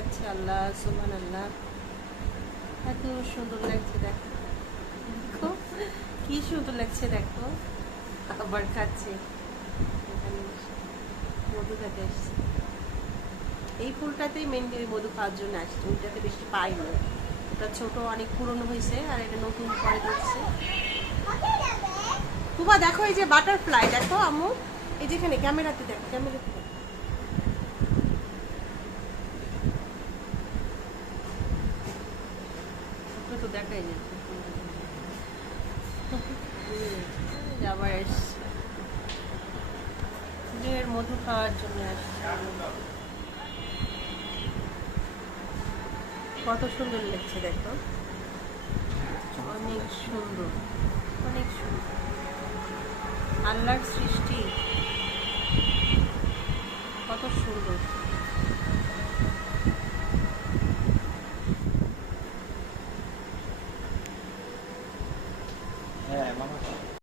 লাগছে, আল্লাহ সুবহানাল্লাহ, এত সুন্দর লাগছে। দেখো দেখো কি সুন্দর লাগছে, দেখো আবার খাচ্ছে। এখানে মধু খেতে এসছে। এই ফুলটাতেই মেনলি মধু খাওয়ার জন্য আসছে, ওইটাতে বেশি পাই না। ওটা ছোট, অনেক পুরনো হয়েছে, আর এটা নতুন করে দিচ্ছে। তুবা দেখো এই যে বাটারফ্লাই, দেখো আম্মু, এই যেখানে ক্যামেরাতে দেখো, ক্যামেরাতে দেখো। ওটা তো দেখাই যাচ্ছে। আবার এসছে এর মধু খাওয়ার জন্য আসছে। কত সুন্দর লাগছে দেখো, অনেক সুন্দর, অনেক সুন্দর আল্লাহর সৃষ্টি, কত সুন্দর।